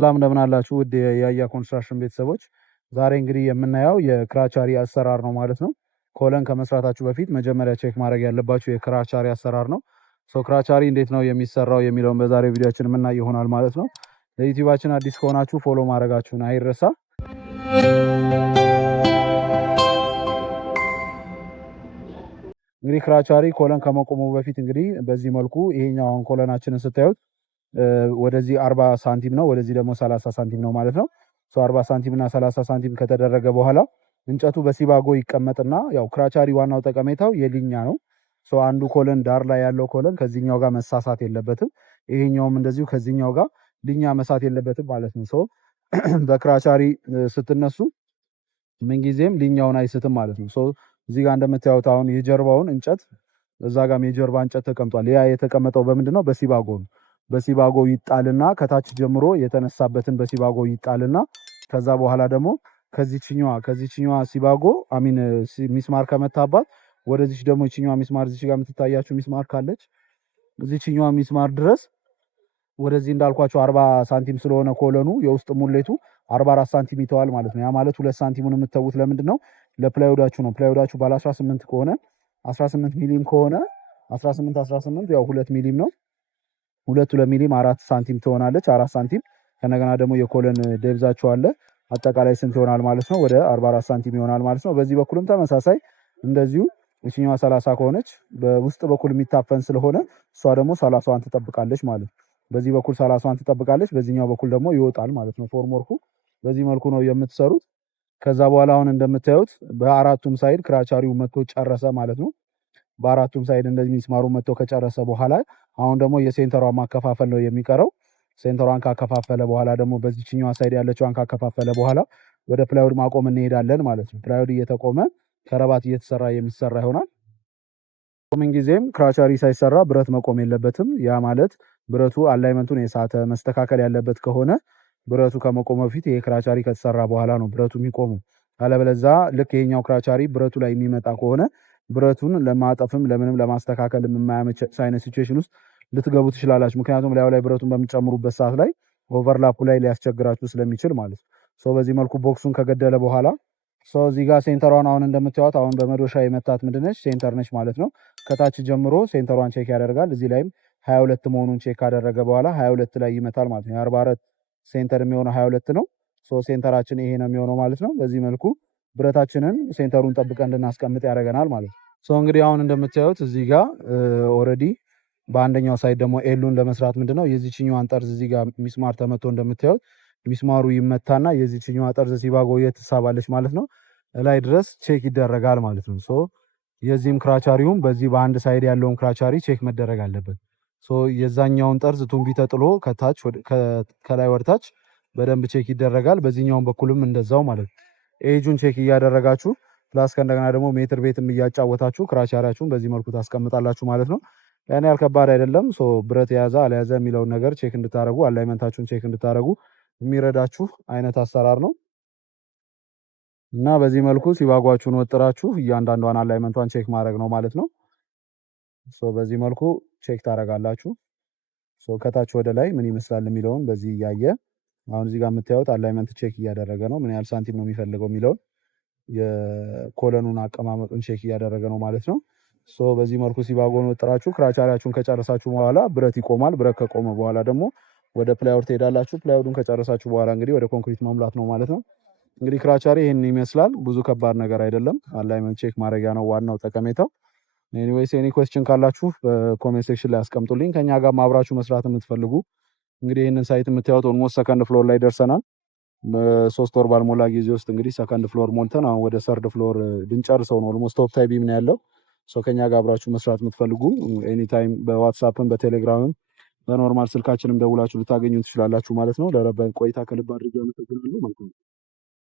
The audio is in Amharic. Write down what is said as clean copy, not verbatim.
ሰላም እንደምን አላችሁ ውድ የያያ ኮንስትራክሽን ቤተሰቦች። ዛሬ እንግዲህ የምናየው የክራቻሪ አሰራር ነው ማለት ነው። ኮለን ከመስራታችሁ በፊት መጀመሪያ ቼክ ማድረግ ያለባችሁ የክራቻሪ አሰራር ነው። ክራቻሪ እንዴት ነው የሚሰራው የሚለውን በዛሬው ቪዲዮችን የምናይ ይሆናል ማለት ነው። ለዩቲዩባችን አዲስ ከሆናችሁ ፎሎ ማድረጋችሁን አይረሳ። እንግዲህ ክራቻሪ ኮለን ከመቆሙ በፊት እንግዲህ በዚህ መልኩ ይሄኛው አሁን ኮለናችንን ስታዩት ወደዚህ 40 ሳንቲም ነው፣ ወደዚህ ደግሞ 30 ሳንቲም ነው ማለት ነው። 40 ሳንቲም እና 30 ሳንቲም ከተደረገ በኋላ እንጨቱ በሲባጎ ይቀመጥና ያው ክራቻሪ ዋናው ጠቀሜታው የሊኛ ነው። አንዱ ኮለን ዳር ላይ ያለው ኮለን ከዚህኛው ጋር መሳሳት የለበትም። ይሄኛውም እንደዚሁ ከዚህኛው ጋር ሊኛ መሳት የለበትም ማለት ነው። በክራቻሪ ስትነሱ ምንጊዜም ሊኛውን አይስትም ማለት ነው። እዚህ ጋር እንደምታዩት አሁን የጀርባውን እንጨት እዛ ጋርም የጀርባ እንጨት ተቀምጧል። ያ የተቀመጠው በምንድነው? በሲባጎ ነው። በሲባጎ ይጣልና ከታች ጀምሮ የተነሳበትን በሲባጎ ይጣልና ከዛ በኋላ ደግሞ ከዚህኛዋ ሲባጎ ሚስማር ከመታባት ወደዚህ ደግሞ ይችኛዋ ሚስማር እዚህ ጋር የምትታያችሁ ሚስማር ካለች እዚህኛዋ ሚስማር ድረስ ወደዚህ እንዳልኳችሁ 40 ሳንቲም ስለሆነ ኮለኑ የውስጥ ሙሌቱ 44 ሳንቲም ይተዋል ማለት ነው። ያ ማለት 2 ሳንቲሙን የምትተውት ለምንድነው? ለፕላይውዳችሁ ነው። ፕላይውዳችሁ ባለ 18 ከሆነ 18 ሚሊም ከሆነ 18 ያው 2 ሚሊም ነው። 2 ሚሊም 4 ሳንቲም ትሆናለች። 4 ሳንቲም ከነገና ደግሞ የኮለን ደብዛቸው አለ። አጠቃላይ ስንት ይሆናል ማለት ነው? ወደ 44 ሳንቲም ይሆናል ማለት ነው። በዚህ በኩልም ተመሳሳይ እንደዚሁ እቺኛዋ 30 ከሆነች በውስጥ በኩል የሚታፈን ስለሆነ እሷ ደግሞ 30ዋን ትጠብቃለች ማለት ነው። በዚህ በኩል 30ዋን ትጠብቃለች፣ በዚህኛው በኩል ደግሞ ይወጣል ማለት ነው። ፎርምወርኩ በዚህ መልኩ ነው የምትሰሩት። ከዛ በኋላ አሁን እንደምታዩት በአራቱም ሳይድ ክራቻሪው መጥቶ ጨረሰ ማለት ነው። በአራቱም ሳይድ እንደዚህ ሚስማሩ መጥቶ ከጨረሰ በኋላ አሁን ደግሞ የሴንተሯን ማከፋፈል ነው የሚቀረው። ሴንተሯን ካከፋፈለ በኋላ ደግሞ በዚህኛዋ ሳይድ ያለችዋን ካከፋፈለ በኋላ ወደ ፕላይውድ ማቆም እንሄዳለን ማለት ነው። ፕላይውድ እየተቆመ ከረባት እየተሰራ የሚሰራ ይሆናል። ምን ጊዜም ክራቻሪ ሳይሰራ ብረት መቆም የለበትም። ያ ማለት ብረቱ አላይመንቱን የሳተ መስተካከል ያለበት ከሆነ ብረቱ ከመቆሙ በፊት ይሄ ክራቻሪ ከተሰራ በኋላ ነው ብረቱ የሚቆሙ። አለበለዛ ልክ ይሄኛው ክራቻሪ ብረቱ ላይ የሚመጣ ከሆነ ብረቱን ለማጠፍም ለምንም ለማስተካከል የማያመች ሳይነስ ሲቹዌሽን ውስጥ ልትገቡ ትችላላችሁ። ምክንያቱም ላይ ብረቱን በሚጨምሩበት ሰዓት ላይ ኦቨርላፑ ላይ ሊያስቸግራችሁ ስለሚችል ማለት ነው። በዚህ መልኩ ቦክሱን ከገደለ በኋላ እዚህ ጋር ሴንተሯን አሁን እንደምታዩት አሁን በመዶሻ የመታት ምንድነች? ሴንተር ነች ማለት ነው። ከታች ጀምሮ ሴንተሯን ቼክ ያደርጋል። እዚህ ላይም 22 መሆኑን ቼክ ካደረገ በኋላ 22 ላይ ይመታል ማለት ነው። የ44 ሴንተር የሚሆነው 22 ነው። ሴንተራችን ይሄ ነው የሚሆነው ማለት ነው። በዚህ መልኩ ብረታችንን ሴንተሩን ጠብቀን እንድናስቀምጥ ያደርገናል ማለት ነው። እንግዲህ አሁን እንደምታዩት እዚህ ጋር ኦልሬዲ በአንደኛው ሳይድ ደግሞ ኤሉን ለመስራት ምንድነው የዚህኛዋን ጠርዝ እዚህ ጋር ሚስማር ተመቶ እንደምታዩት ሚስማሩ ይመታና የዚህኛዋ ጠርዝ ሲባጎ ትሳባለች ማለት ነው። ላይ ድረስ ቼክ ይደረጋል ማለት ነው። የዚህም ክራቻሪውም በዚህ በአንድ ሳይድ ያለውን ክራቻሪ ቼክ መደረግ አለበት። የዛኛውን ጠርዝ ቱንቢ ተጥሎ ከላይ ወደታች በደንብ ቼክ ይደረጋል። በዚህኛውን በኩልም እንደዛው ማለት ነው። ኤጁን ቼክ እያደረጋችሁ ፕላስ ከእንደገና ደግሞ ሜትር ቤትም እያጫወታችሁ ክራቻሪያችሁን በዚህ መልኩ ታስቀምጣላችሁ ማለት ነው። ያን ያህል ከባድ አይደለም። ብረት የያዘ አልያዘ የሚለውን ነገር ቼክ እንድታረጉ አላይመንታችሁን ቼክ እንድታረጉ የሚረዳችሁ አይነት አሰራር ነው እና በዚህ መልኩ ሲባጓችሁን ወጥራችሁ እያንዳንዷን አላይመንቷን ቼክ ማድረግ ነው ማለት ነው። በዚህ መልኩ ቼክ ታረጋላችሁ። ከታች ወደ ላይ ምን ይመስላል የሚለውን በዚህ እያየ አሁን እዚህ ጋር የምታዩት አላይመንት ቼክ እያደረገ ነው። ምን ያህል ሳንቲም ነው የሚፈልገው የሚለውን የኮለኑን አቀማመጡን ቼክ እያደረገ ነው ማለት ነው። በዚህ መልኩ ሲባጎን ወጥራችሁ ክራቻሪያችሁን ከጨረሳችሁ በኋላ ብረት ይቆማል። ብረት ከቆመ በኋላ ደግሞ ወደ ፕላይውድ ትሄዳላችሁ። ፕላይውዱን ከጨረሳችሁ በኋላ እንግዲህ ወደ ኮንክሪት መሙላት ነው ማለት ነው። እንግዲህ ክራቻሪ ይሄን ይመስላል። ብዙ ከባድ ነገር አይደለም። አላይመንት ቼክ ማድረጊያ ነው ዋናው ጠቀሜታው። ኤኒዌይስ ኤኒ ኩዌስችን ካላችሁ በኮሜንት ሴክሽን ላይ አስቀምጡልኝ። ከኛ ጋር ማብራችሁ መስራት የምትፈልጉ እንግዲህ ይሄንን ሳይት የምታዩት ኦልሞስት ሰከንድ ፍሎር ላይ ደርሰናል። በ3 ወር ባልሞላ ጊዜ ውስጥ እንግዲህ ሰከንድ ፍሎር ሞልተን አሁን ወደ ሰርድ ፍሎር ልንጨርሰው ነው። ኦልሞስት ቶፕ ታይም ቢም ነው ያለው። ከኛ ጋር አብራችሁ መስራት የምትፈልጉ ኤኒ ታይም በዋትስአፕም በቴሌግራምም በኖርማል ስልካችንም ደውላችሁ ልታገኙ ትችላላችሁ ማለት ነው። ለረባን ቆይታ ከልብ አድርጌ አመሰግናለሁ ማለት ነው።